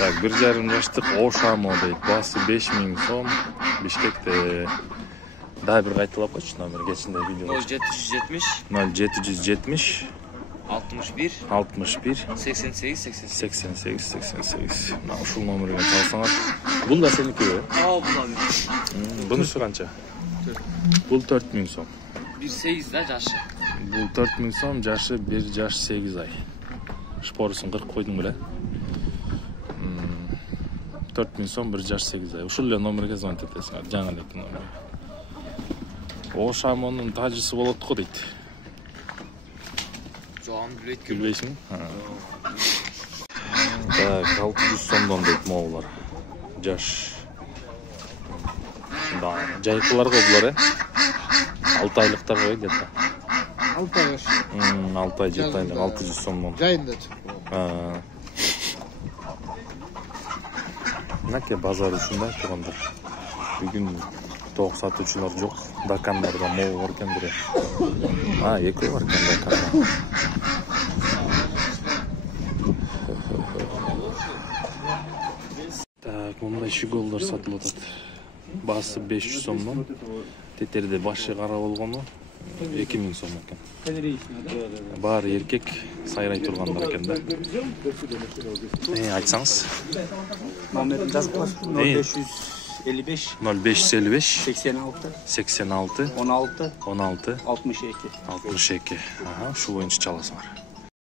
Так, 1,5 жаштык Ошамо дейт. Баасы 5000 сом. Бишкекте. Daha bir kayıtılap kaç номер geçinde video. 0770 0770 61 61 88 88. 88. Mana ушул номерге чалсаңар. Бул да сеники бе? Aa bu da Bunisi kança? Bul 4000 сом. 1.8 da yaşı. Bul 4000 сом, жашы 1 жаш 8 ай. Шпорусун 40 койдуң беле? 4000 сом 1 жаш 8 ай. Ушул эле номерге звонить этесиңер, жаңы эле номер. Ошамонун тажысы болот го дейт. Жоğun bilbeyt ki. Билбейсиңби? Так, 600 сомдон дейт моулар. Жаш. Ушунда жайкылар го булар, 6 айлыктар го где-то. 6 ай. 6 ай, 7 айлык 600 сомдон. Жайында чык. Наке базар ушундай тургандар. Бүгүн тоқ сатуучулар жок. Дакандарда мол бар экен бири. Экөө бар экен даканда. Так, мындай шиголдор сатылып атат. Баасы 500 сомдон. Тетерде башы кара болгону 2000 сом экен. Баары эркек сайрай тургандар экен да. Айтсаңыз. Номерин жазып коюш. 0555 0555 86 86 16 16 62. 62. Ага, ушул боюнча чаласыңар.